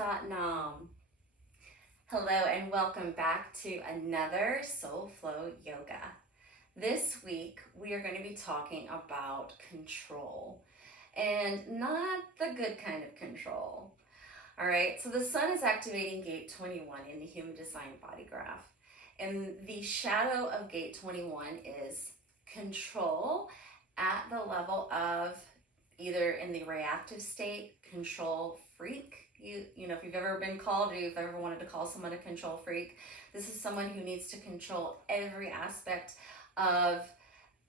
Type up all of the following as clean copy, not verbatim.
Satnam. Hello and welcome back to another Soul Flow Yoga. This week we are going to be talking about control and not the good kind of control. All right, so the sun is activating gate 21 in the human design body graph. And the shadow of gate 21 is control at the level of either in the reactive state, control freak. You know, if you've ever been called or you've ever wanted to call someone a control freak, this is someone who needs to control every aspect of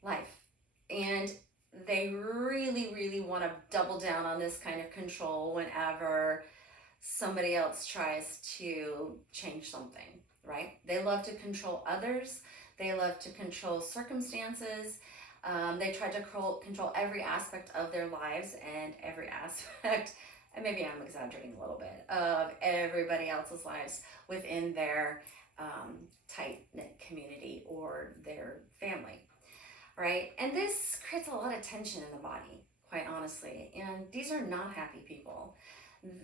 life. And they really want to double down on this kind of control whenever somebody else tries to change something, right? They love to control others. They love to control circumstances. They try to control every aspect of their lives and every aspect, and maybe I'm exaggerating a little bit, of everybody else's lives within their tight-knit community or their family, right? And this creates a lot of tension in the body, quite honestly. And these are not happy people.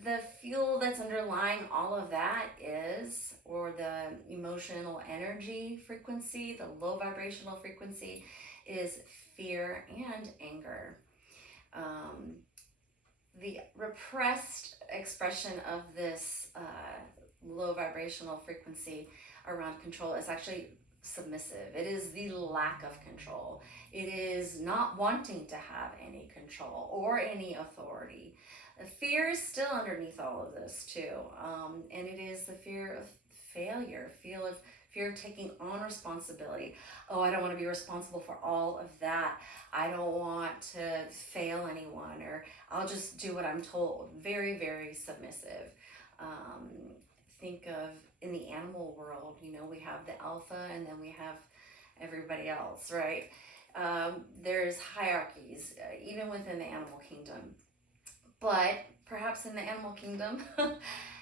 The fuel that's underlying all of that is, or the emotional energy frequency, the low vibrational frequency, is fear and anger. The repressed expression of this low vibrational frequency around control is actually submissive. It is the lack of control. It is not wanting to have any control or any authority. Fear is still underneath all of this too, and it is the fear of failure, fear of taking on responsibility. Oh, I don't want to be responsible for all of that. I don't want to fail anyone, or I'll just do what I'm told. Very submissive. Think of in the animal world, you know, we have the alpha and then we have everybody else, right? There's hierarchies, even within the animal kingdom. But perhaps in the animal kingdom,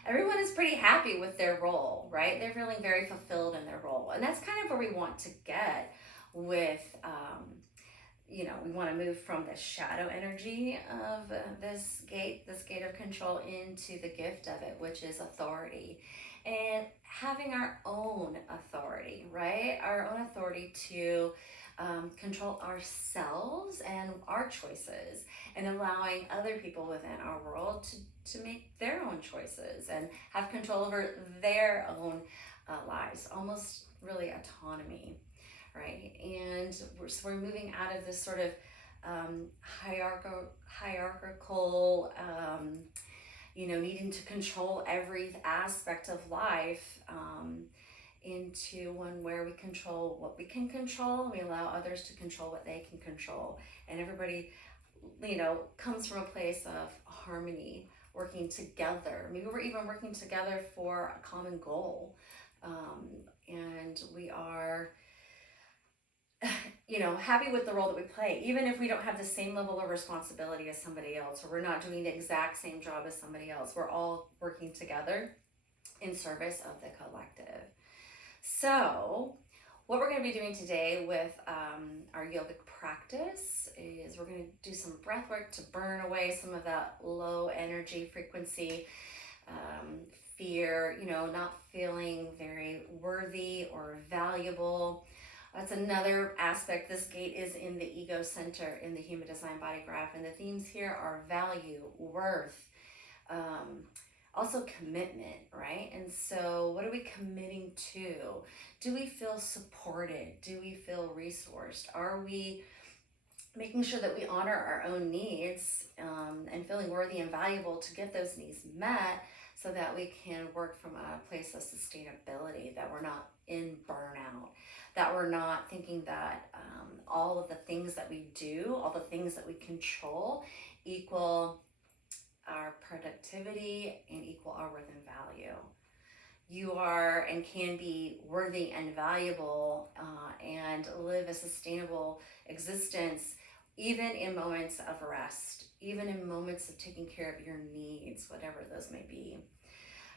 everyone is pretty happy with their role, right? They're feeling very fulfilled in their role. And that's kind of where we want to get with, we want to move from the shadow energy of this gate of control, into the gift of it, which is authority. And having our own authority, right? Our own authority to control ourselves and our choices, and allowing other people within our world to make their own choices and have control over their own lives, almost really autonomy, right? And we're moving out of this sort of hierarchical, needing to control every aspect of life, into one where we control what we can control, and we allow others to control what they can control. And everybody, comes from a place of harmony, working together. Maybe we're even working together for a common goal. And we are, happy with the role that we play, even if we don't have the same level of responsibility as somebody else, or we're not doing the exact same job as somebody else. We're all working together in service of the collective. So what we're going to be doing today with our yogic practice is we're going to do some breath work to burn away some of that low energy frequency, fear, not feeling very worthy or valuable. That's another aspect. This gate is in the ego center in the human design body graph, and the themes here are value, worth, also commitment, right? And so what are we committing to? Do we feel supported? Do we feel resourced? Are we making sure that we honor our own needs, and feeling worthy and valuable to get those needs met, so that we can work from a place of sustainability, that we're not in burnout, that we're not thinking that all of the things that we do, all the things that we control, equal our productivity and equal our worth and value. You are and can be worthy and valuable, and live a sustainable existence, even in moments of rest, even in moments of taking care of your needs, whatever those may be.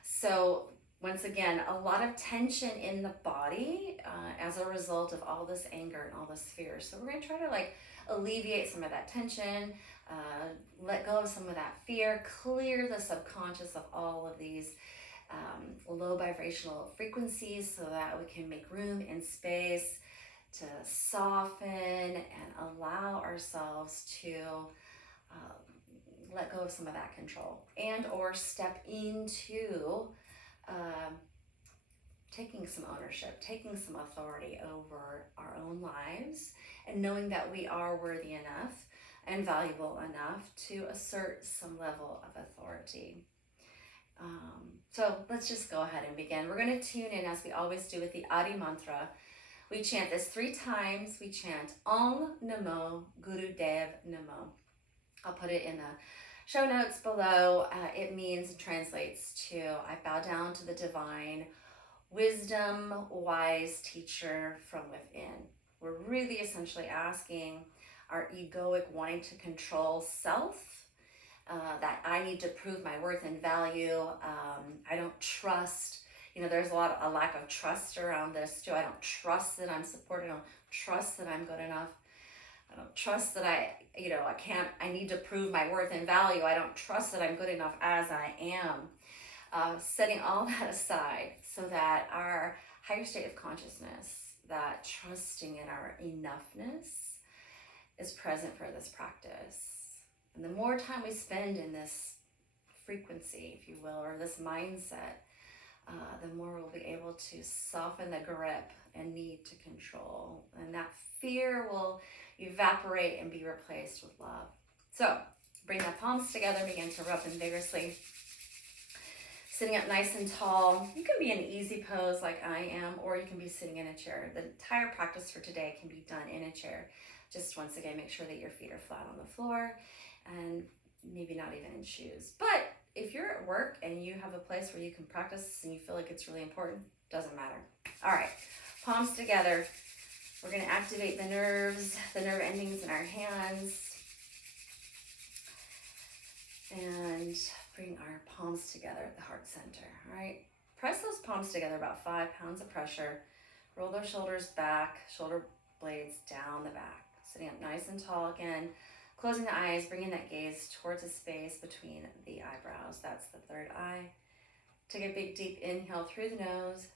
So Once again, a lot of tension in the body as a result of all this anger and all this fear. So we're going to try to like alleviate some of that tension, let go of some of that fear, clear the subconscious of all of these low vibrational frequencies so that we can make room and space to soften and allow ourselves to uh, let go of some of that control and or step into uh, taking some ownership, taking some authority over our own lives, and knowing that we are worthy enough and valuable enough to assert some level of authority. So let's just go ahead and begin. We're going to tune in as we always do with the Adi mantra. We chant this 3 times. We chant Om Namo Guru Dev Namo. I'll put it in the show notes below. It means, translates to, I bow down to the divine wisdom, wise teacher from within. We're really essentially asking our egoic wanting to control self, that I need to prove my worth and value. I don't trust, there's a lack of trust around this too. I don't trust that I'm supported. I don't trust that I'm good enough. I don't trust that I need to prove my worth and value. I don't trust that I'm good enough as I am. Setting all that aside so that our higher state of consciousness, that trusting in our enoughness is present for this practice. And the more time we spend in this frequency, if you will, or this mindset, the more we'll be able to soften the grip and need to control. And that fear will evaporate and be replaced with love. So bring the palms together, begin to rub them vigorously. Sitting up nice and tall. You can be in easy pose like I am, or you can be sitting in a chair. The entire practice for today can be done in a chair. Just once again, make sure that your feet are flat on the floor and maybe not even in shoes. But if you're at work and you have a place where you can practice and you feel like it's really important, doesn't matter. All right, palms together. We're going to activate the nerves, the nerve endings in our hands. And bring our palms together at the heart center, all right? Press those palms together, about 5 pounds of pressure. Roll those shoulders back, shoulder blades down the back. Sitting up nice and tall again. Closing the eyes, bringing that gaze towards the space between the eyebrows. That's the third eye. Take a big deep inhale through the nose.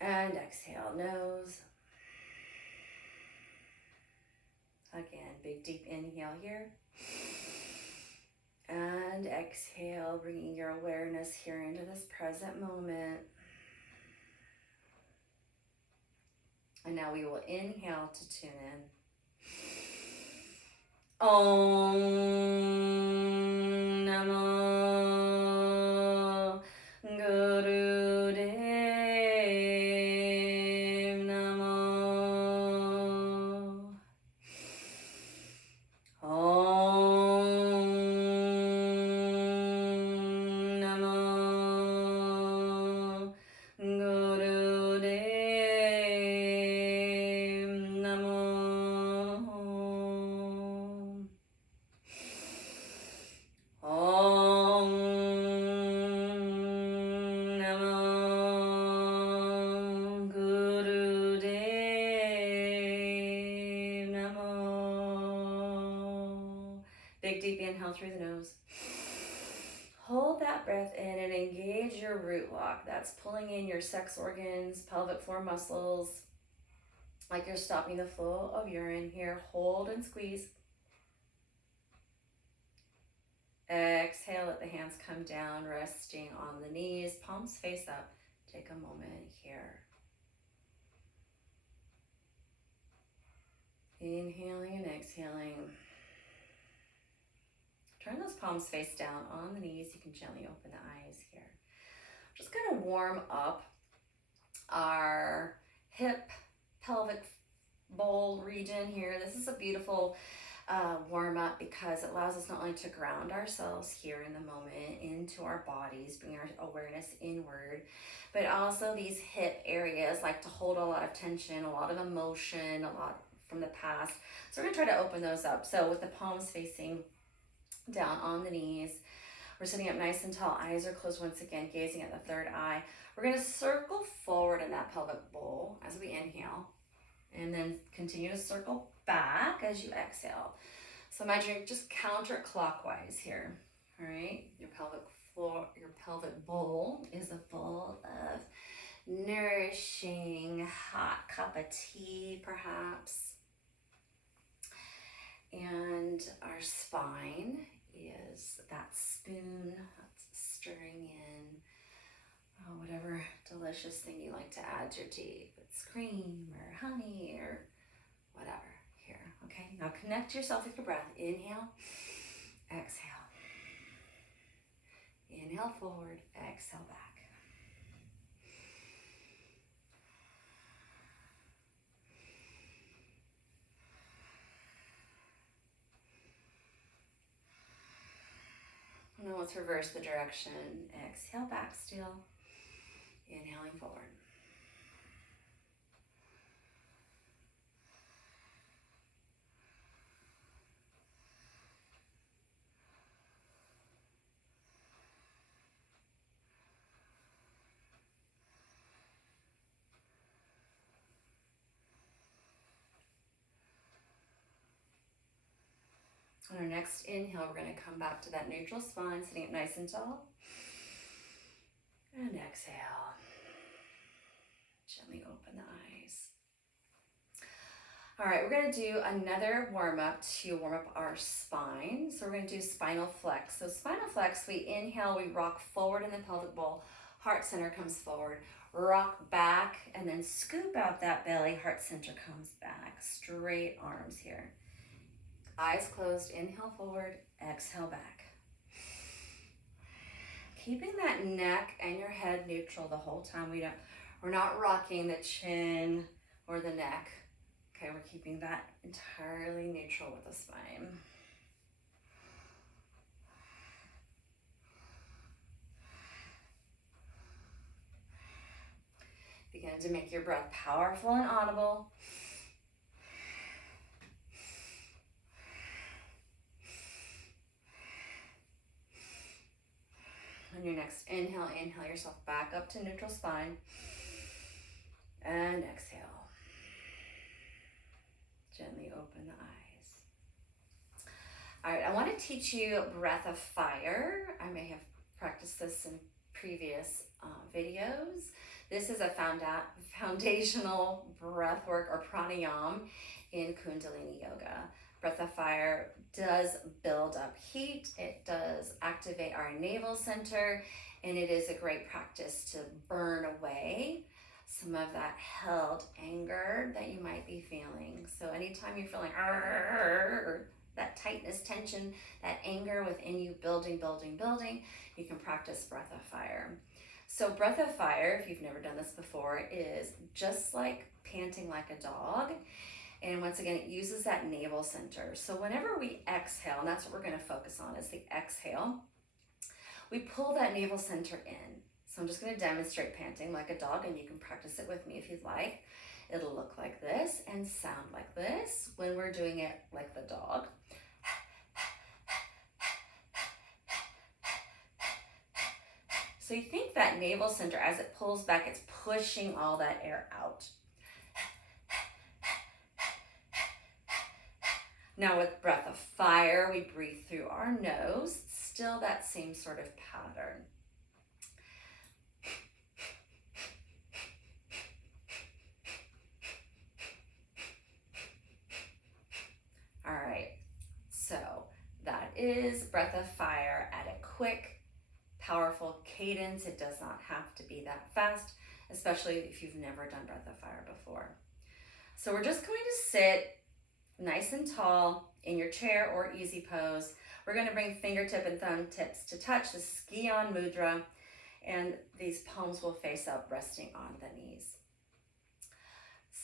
And exhale, nose. Again, big deep inhale here. And exhale, bringing your awareness here into this present moment. And now we will inhale to tune in. Om Namo Guru Dev Namo. Om Namo Guru Dev Namo. Om Namo Guru Dev Namo. Big deep inhale through the nose. Hold that breath in and engage your root lock. That's pulling in your sex organs, pelvic floor muscles, like you're stopping the flow of urine here. Hold and squeeze. Exhale, let the hands come down, resting on the knees, palms face up. Take a moment here. Inhaling and exhaling. Turn those palms face down on the knees. You can gently open the eyes here. Just going to warm up our hip, pelvic bowl region here. This is a beautiful warm up because it allows us not only to ground ourselves here in the moment into our bodies, bring our awareness inward, but also these hip areas like to hold a lot of tension, a lot of emotion, a lot from the past. So we're going to try to open those up. So with the palms facing down on the knees, We're sitting up nice and tall. Eyes are closed once again, gazing at the third eye. We're going to circle forward in that pelvic bowl as we inhale. And then continue to circle back as you exhale. So imagine you're just counterclockwise here. All right, your pelvic floor, your pelvic bowl is a bowl of nourishing hot cup of tea, perhaps. And our spine is that spoon that's stirring in whatever delicious thing you like to add to your tea. If it's cream or honey or whatever. Here, okay? Now connect yourself with your breath. Inhale, exhale. Inhale forward, exhale back. Now let's reverse the direction. Exhale back still. Inhaling forward. On our next inhale, we're going to come back to that neutral spine, sitting up nice and tall. And exhale. Gently open the eyes. All right, we're going to do another warm-up to warm up our spine. So we're going to do spinal flex. So spinal flex, we inhale, we rock forward in the pelvic bowl. Heart center comes forward. Rock back and then scoop out that belly. Heart center comes back. Straight arms here. Eyes closed, inhale forward, exhale back. Keeping that neck and your head neutral the whole time. We're not rocking the chin or the neck. Okay, we're keeping that entirely neutral with the spine. Begin to make your breath powerful and audible. On your next inhale, inhale yourself back up to neutral spine. And exhale. Gently open the eyes. All right, I want to teach you breath of fire. I may have practiced this in previous videos. This is a foundational breath work or pranayama in Kundalini Yoga. Breath of fire does build up heat. It does activate our navel center, and it is a great practice to burn away some of that held anger that you might be feeling. So anytime you're feeling or that tightness, tension, that anger within you building, you can practice breath of fire. So breath of fire, if you've never done this before, is just like panting like a dog. And once again, it uses that navel center. So whenever we exhale, and that's what we're going to focus on is the exhale, we pull that navel center in. So I'm just going to demonstrate panting like a dog, and you can practice it with me if you'd like. It'll look like this and sound like this when we're doing it like the dog. So you think that navel center, as it pulls back, it's pushing all that air out. Now with breath of fire, we breathe through our nose, still that same sort of pattern. All right, so that is breath of fire at a quick, powerful cadence. It does not have to be that fast, especially if you've never done breath of fire before. So we're just going to sit nice and tall in your chair or easy pose. We're going to bring fingertip and thumb tips to touch, the Skion Mudra, and these palms will face up, resting on the knees.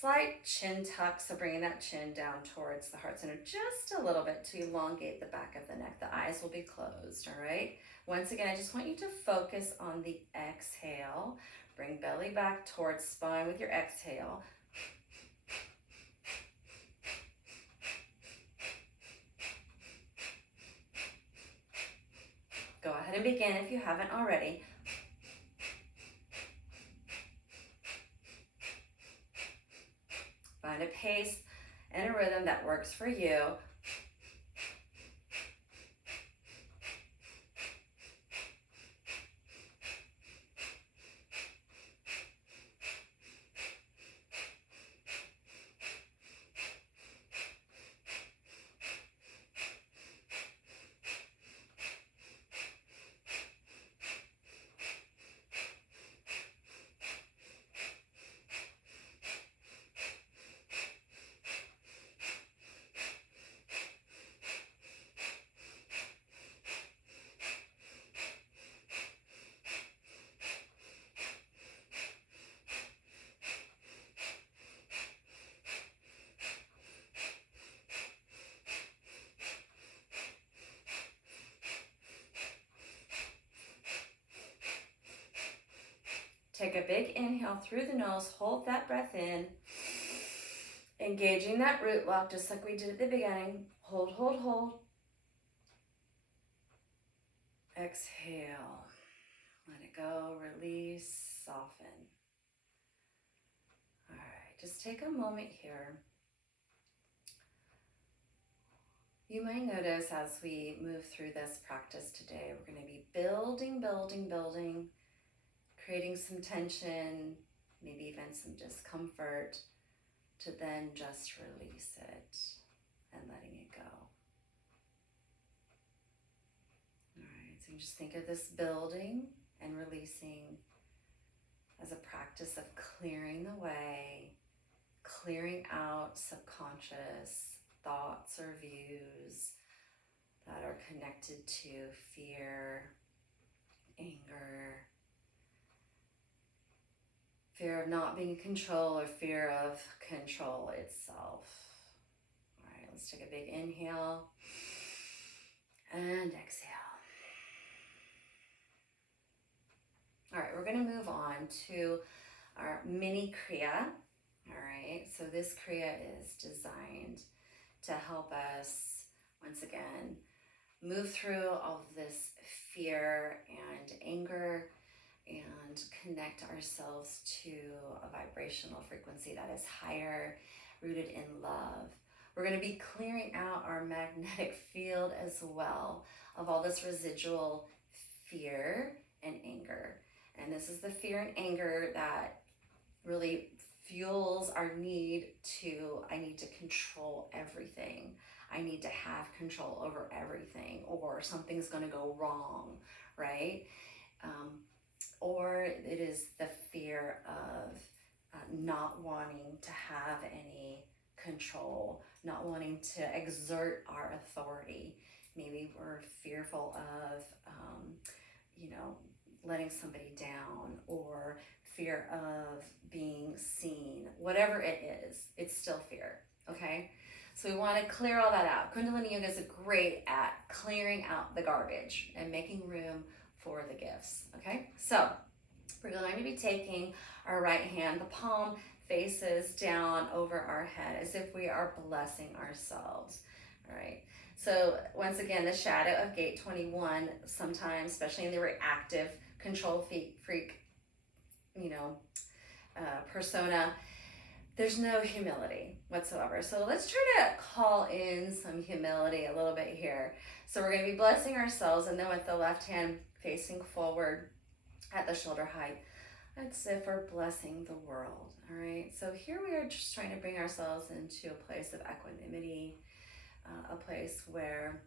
Slight chin tuck, so bringing that chin down towards the heart center just a little bit to elongate the back of the neck. The eyes will be closed, all right? Once again, I just want you to focus on the exhale. Bring belly back towards spine with your exhale. Go ahead and begin, if you haven't already, find a pace and a rhythm that works for you. Take a big inhale through the nose, hold that breath in, engaging that root lock just like we did at the beginning. Hold, hold, hold. Exhale. Let it go, release, soften. All right, just take a moment here. You might notice as we move through this practice today, we're going to be building, building, building, creating some tension, maybe even some discomfort, to then just release it and letting it go. All right, so you just think of this building and releasing as a practice of clearing the way, clearing out subconscious thoughts or views that are connected to fear, anger, fear of not being in control, or fear of control itself. All right, let's take a big inhale and exhale. All right, we're going to move on to our mini Kriya. All right, so this Kriya is designed to help us, once again, move through all of this fear and anger and connect ourselves to a vibrational frequency that is higher, rooted in love. We're going to be clearing out our magnetic field as well of all this residual fear and anger. And this is the fear and anger that really fuels our need to, I need to control everything. I need to have control over everything, or something's going to go wrong, right? Or it is the fear of not wanting to have any control, not wanting to exert our authority. Maybe we're fearful of, letting somebody down, or fear of being seen. Whatever it is, it's still fear, okay? So we want to clear all that out. Kundalini Yoga is great at clearing out the garbage and making room for the gifts, okay? So we're going to be taking our right hand, the palm faces down over our head as if we are blessing ourselves, all right? So once again, the shadow of gate 21, sometimes, especially in the reactive control freak, persona, there's no humility whatsoever. So let's try to call in some humility a little bit here. So we're going to be blessing ourselves, and then with the left hand facing forward at the shoulder height, as if we're blessing the world. All right, so here we are just trying to bring ourselves into a place of equanimity, a place where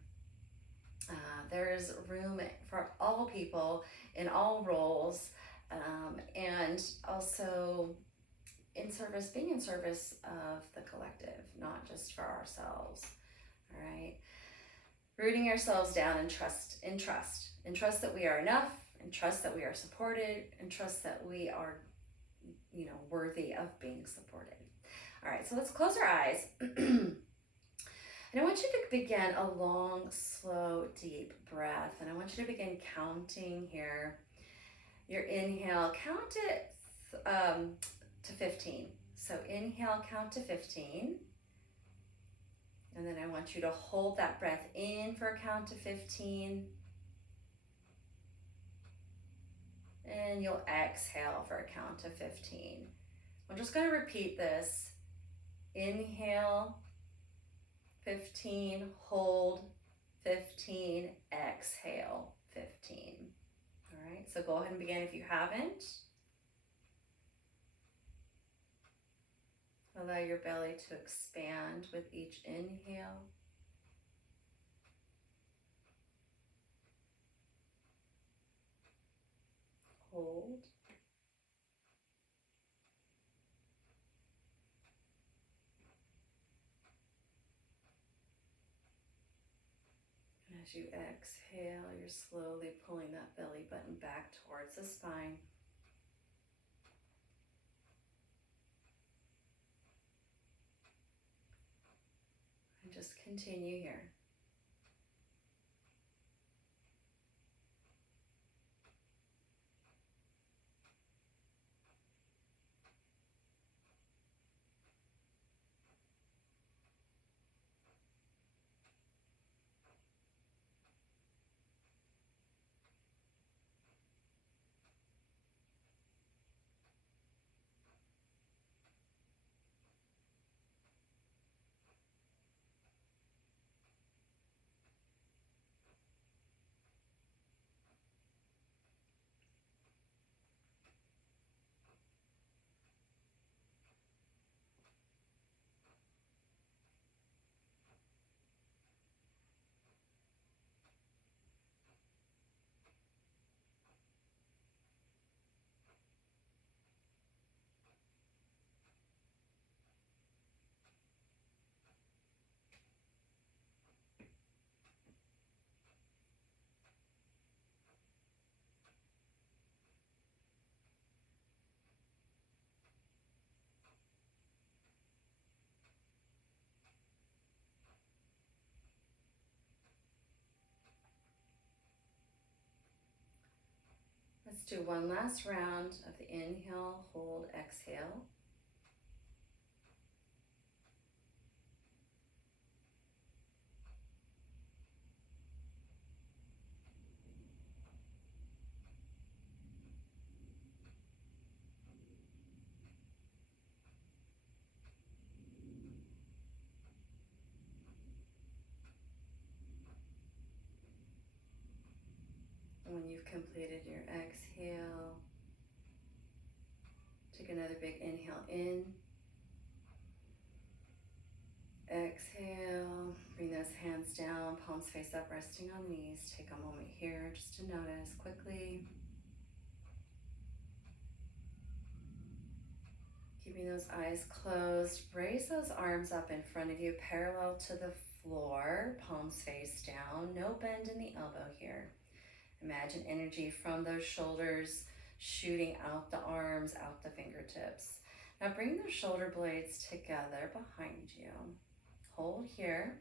there's room for all people in all roles, and also being in service of the collective, not just for ourselves. All right, rooting ourselves down in trust that we are enough, and trust that we are supported, and trust that we are, worthy of being supported. All right, so let's close our eyes. And I want you to begin a long, slow, deep breath. And I want you to begin counting here. Your inhale, count it to 15. So inhale, count to 15. And then I want you to hold that breath in for a count to 15. in, you'll exhale for a count of 15. I'm just going to repeat this. Inhale, 15, hold, 15, exhale, 15. All right, so go ahead and begin if you haven't. Allow your belly to expand with each inhale. Hold. And as you exhale, you're slowly pulling that belly button back towards the spine. And just continue here. Let's do one last round of the inhale, hold, exhale. And when you've completed your exhale, take another big inhale in. Exhale, bring those hands down, palms face up, resting on knees. Take a moment here just to notice quickly. Keeping those eyes closed, raise those arms up in front of you, parallel to the floor, palms face down, no bend in the elbow here. Imagine energy from those shoulders shooting out the arms, out the fingertips. Now bring the shoulder blades together behind you. Hold here.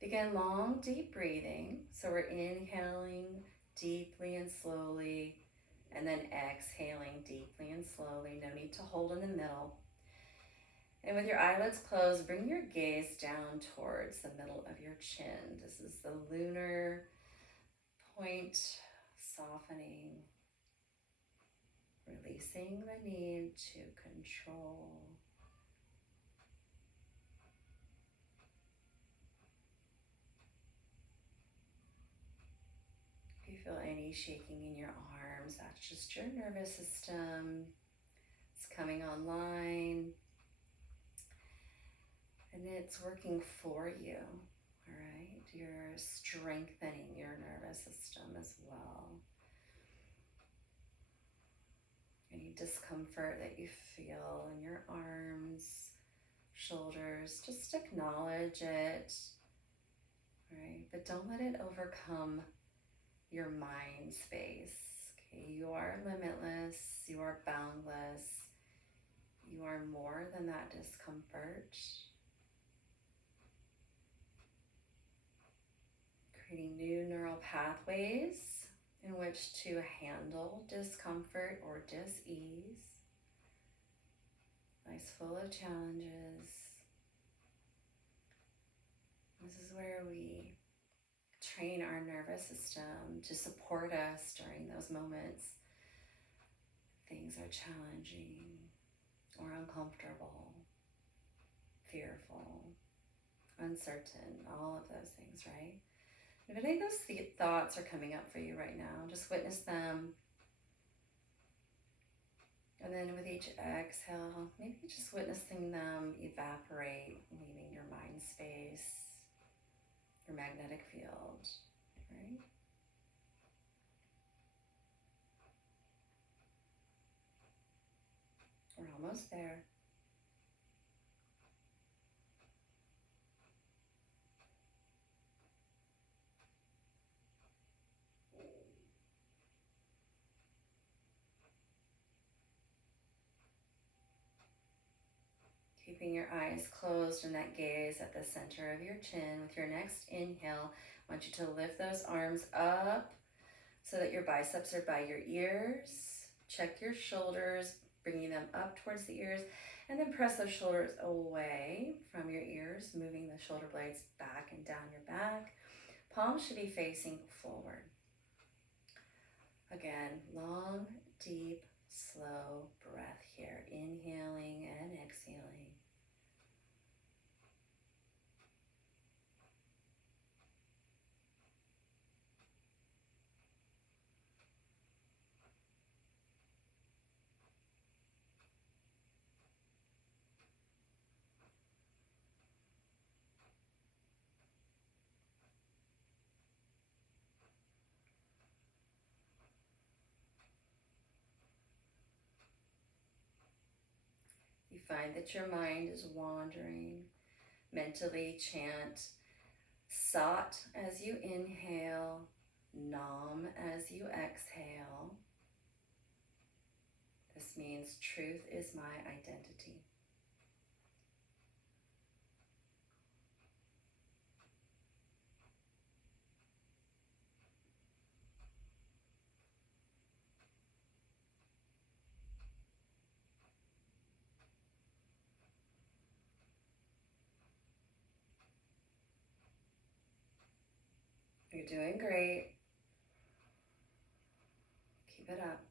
Begin long, deep breathing. So we're inhaling deeply and slowly, and then exhaling deeply and slowly. No need to hold in the middle. And with your eyelids closed, bring your gaze down towards the middle of your chin. This is the lunar point, softening, releasing the need to control. If you feel any shaking in your arms, that's just your nervous system. It's coming online and it's working for you, all right? You're strengthening your nervous system as well. Any discomfort that you feel in your arms, shoulders, just acknowledge it, right? But don't let it overcome your mind space. Okay, you are limitless, you are boundless, you are more than that discomfort. Creating new neural pathways in which to handle discomfort or dis-ease. Life's full of challenges. This is where we train our nervous system to support us during those moments things are challenging or uncomfortable, fearful, uncertain, all of those things, right? If any of those thoughts are coming up for you right now, just witness them. And then with each exhale, maybe just witnessing them evaporate, leaving your mind space, your magnetic field, right? We're almost there. Keeping your eyes closed and that gaze at the center of your chin. With your next inhale, I want you to lift those arms up so that your biceps are by your ears. Check your shoulders, bringing them up towards the ears, and then press those shoulders away from your ears, moving the shoulder blades back and down your back. Palms should be facing forward. Again, long, deep, slow breath here. Inhaling and exhaling. You find that your mind is wandering. Mentally chant Sat as you inhale, Nam as you exhale. This means truth is my identity. You're doing great. Keep it up.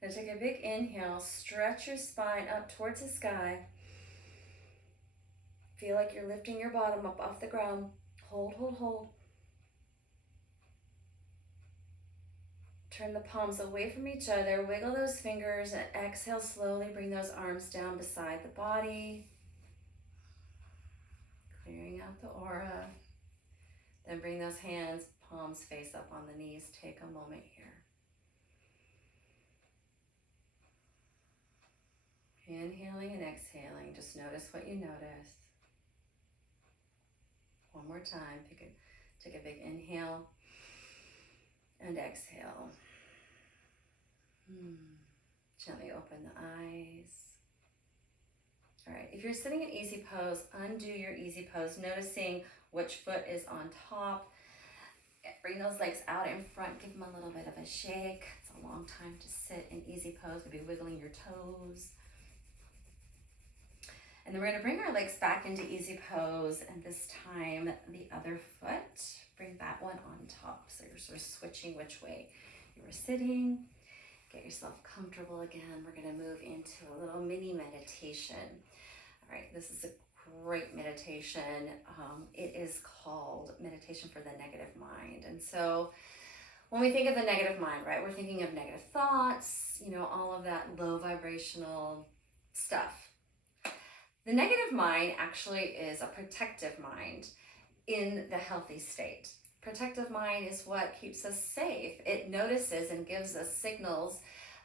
Now take a big inhale, stretch your spine up towards the sky. Feel like you're lifting your bottom up off the ground. Hold, hold, hold. Turn the palms away from each other, wiggle those fingers, and exhale slowly. Bring those arms down beside the body. Clearing out the aura. Then bring those hands, palms face up on the knees. Take a moment here. Inhaling and exhaling. Just notice what you notice. One more time. Take a big inhale and exhale. Gently open the eyes. All right, if you're sitting in easy pose, undo your easy pose, noticing which foot is on top. Bring those legs out in front, give them a little bit of a shake. It's a long time to sit in easy pose. Maybe wiggling your toes. And then we're gonna bring our legs back into easy pose, and this time the other foot, bring that one on top. So you're sort of switching which way you were sitting. Get yourself comfortable again. We're gonna move into a little mini meditation. All right, this is a great meditation. It is called Meditation for the Negative Mind. And so when we think of the negative mind, right, we're thinking of negative thoughts, all of that low vibrational stuff. The negative mind actually is a protective mind in the healthy state. Protective mind is what keeps us safe. It notices and gives us signals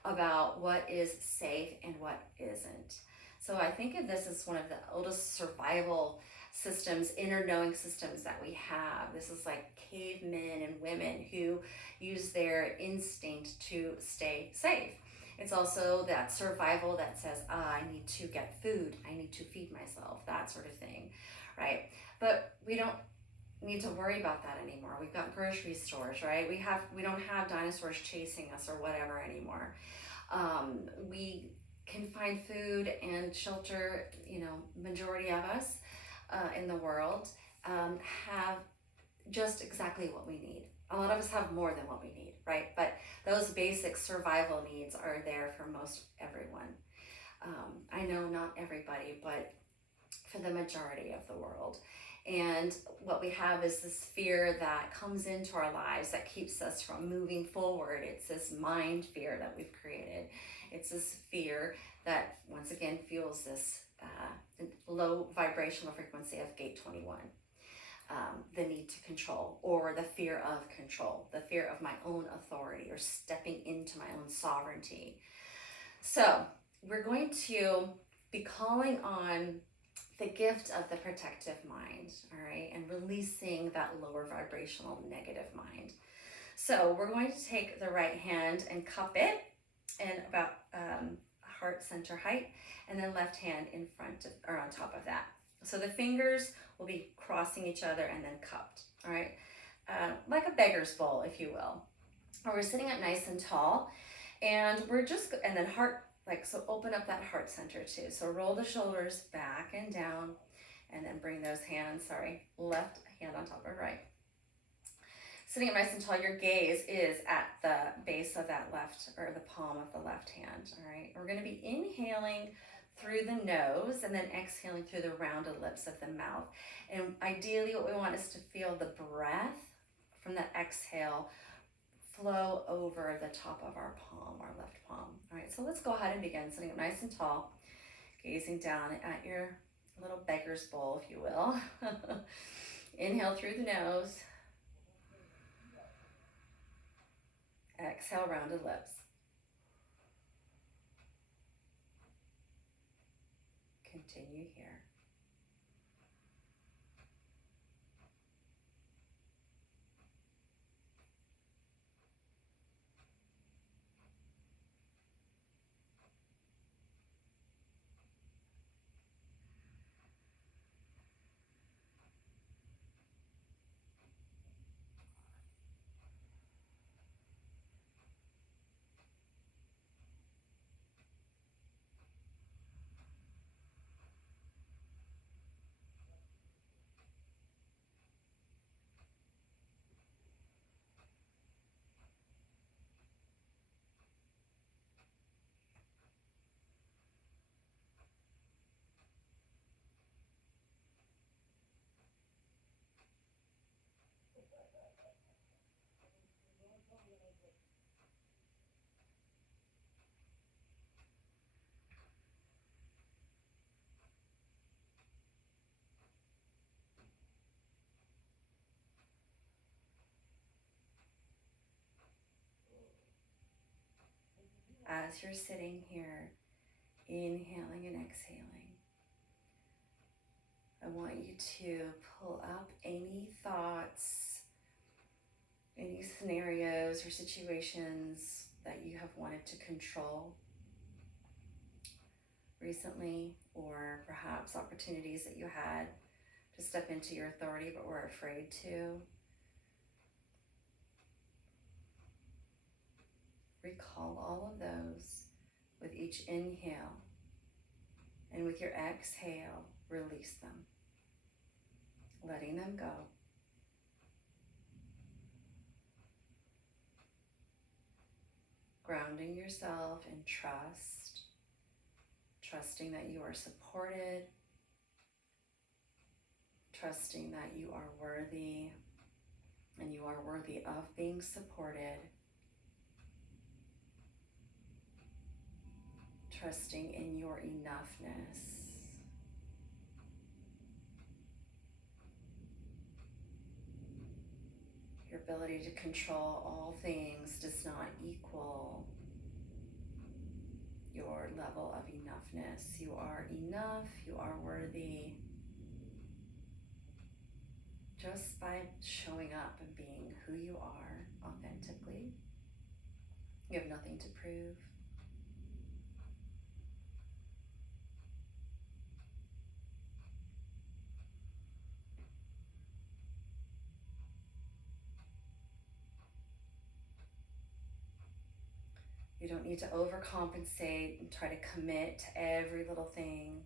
about what is safe and what isn't. So I think of this as one of the oldest survival systems, inner knowing systems that we have. This is like cavemen and women who use their instinct to stay safe. It's also that survival that says, I need to get food, I need to feed myself, that sort of thing, right? But we don't need to worry about that anymore. We've got grocery stores, right? We don't have dinosaurs chasing us or whatever anymore. We can find food and shelter. Majority of us in the world have just exactly what we need. A lot of us have more than what we need, right? But those basic survival needs are there for most everyone. I know not everybody, but for the majority of the world. And what we have is this fear that comes into our lives that keeps us from moving forward. It's this mind fear that we've created. It's this fear that, once again, fuels this low vibrational frequency of gate 21. The need to control, or the fear of control, the fear of my own authority, or stepping into my own sovereignty. So we're going to be calling on the gift of the protective mind, all right, and releasing that lower vibrational negative mind. So we're going to take the right hand and cup it in about heart center height, and then left hand in front of, or on top of that. So the fingers will be crossing each other and then cupped, all right, like a beggar's bowl, if you will. Or we're sitting up nice and tall, and and then heart, so open up that heart center too. So roll the shoulders back and down, and then bring those hands, left hand on top of right. Sitting up nice and tall, your gaze is at the base of that left, or the palm of the left hand, all right? We're gonna be inhaling through the nose and then exhaling through the rounded lips of the mouth. And ideally what we want is to feel the breath from that exhale flow over the top of our palm, our left palm. All right, so let's go ahead and begin sitting up nice and tall, gazing down at your little beggar's bowl, if you will. Inhale through the nose. Exhale, rounded lips. Continue here. As you're sitting here, inhaling and exhaling, I want you to pull up any thoughts, any scenarios or situations that you have wanted to control recently, or perhaps opportunities that you had to step into your authority but were afraid to. Recall all of those with each inhale, and with your exhale, release them, letting them go. Grounding yourself in trust, trusting that you are supported, trusting that you are worthy and you are worthy of being supported. Trusting in your enoughness. Your ability to control all things does not equal your level of enoughness. You are enough, you are worthy. Just by showing up and being who you are authentically. You have nothing to prove. You don't need to overcompensate and try to commit to every little thing.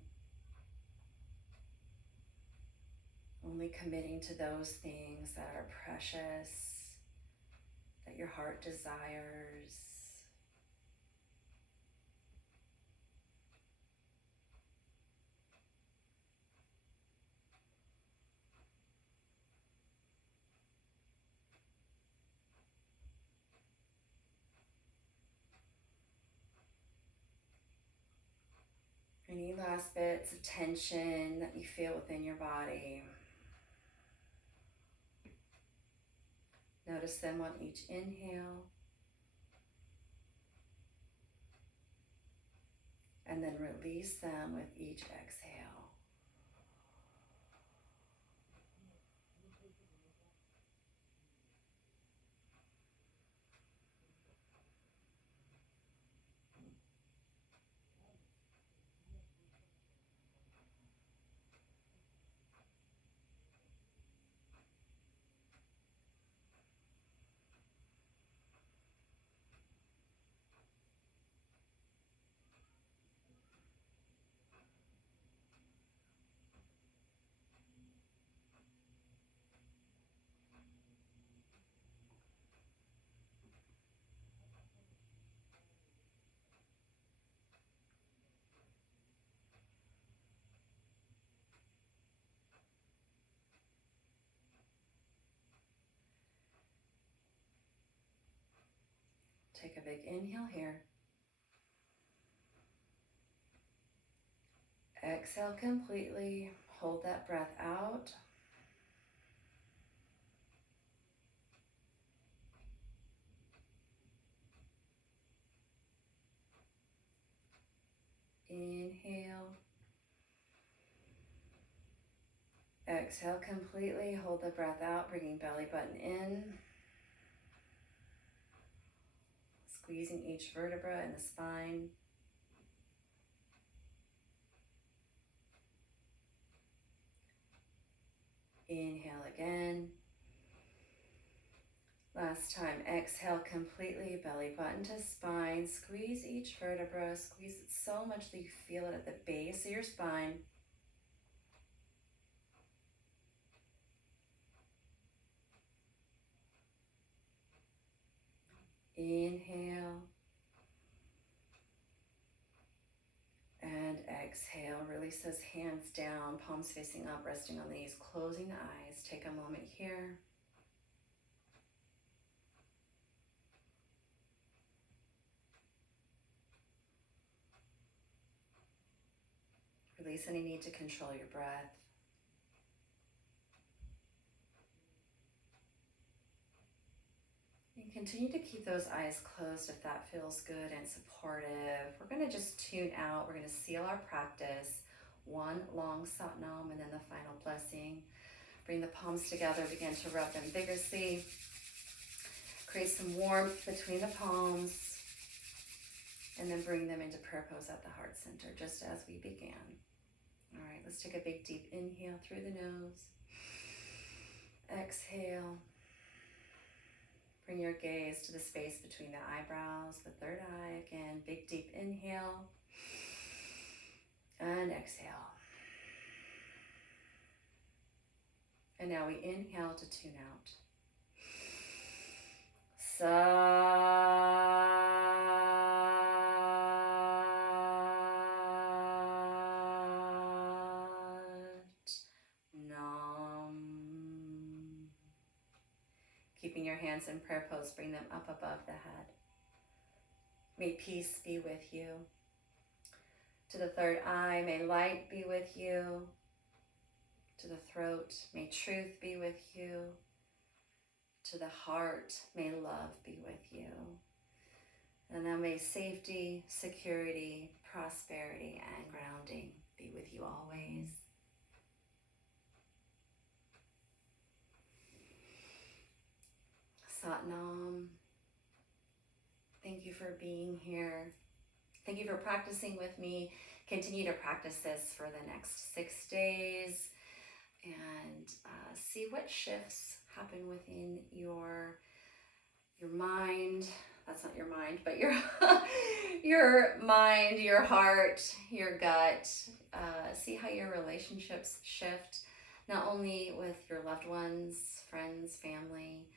Only committing to those things that are precious, that your heart desires. Any last bits of tension that you feel within your body. Notice them on each inhale. And then release them with each exhale. Take a big inhale here. Exhale completely. Hold that breath out. Inhale. Exhale completely. Hold the breath out, bringing belly button in. Squeezing each vertebra in the spine. Inhale again. Last time, exhale completely, belly button to spine. Squeeze each vertebra, squeeze it so much that you feel it at the base of your spine. Inhale. And exhale, release those hands down, palms facing up, resting on the knees, closing the eyes. Take a moment here. Release any need to control your breath. And continue to keep those eyes closed if that feels good and supportive. We're going to just tune out. We're going to seal our practice. One long Satnam and then the final blessing. Bring the palms together, begin to rub them vigorously. Create some warmth between the palms. And then bring them into prayer pose at the heart center, just as we began. All right, let's take a big deep inhale through the nose. Exhale. Bring your gaze to the space between the eyebrows, the third eye. Again, big deep inhale. And exhale. And now we inhale to tune out. Sat Nam. hands in prayer pose, bring them up above the head. May peace be with you. To the third eye, may light be with you. To the throat, may truth be with you. To the heart, may love be with you. And now may safety, security, prosperity, and grounding be with you always. Sat Nam. Thank you for being here. Thank you for practicing with me. Continue to practice this for the next 6 days and see what shifts happen within your mind. That's not your mind, but your mind, your heart, your gut. See how your relationships shift, not only with your loved ones, friends, family,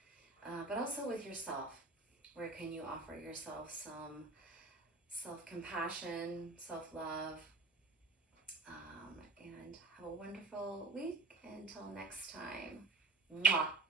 but also with yourself. Where can you offer yourself some self-compassion, self-love, and have a wonderful week. Until next time. Mwah.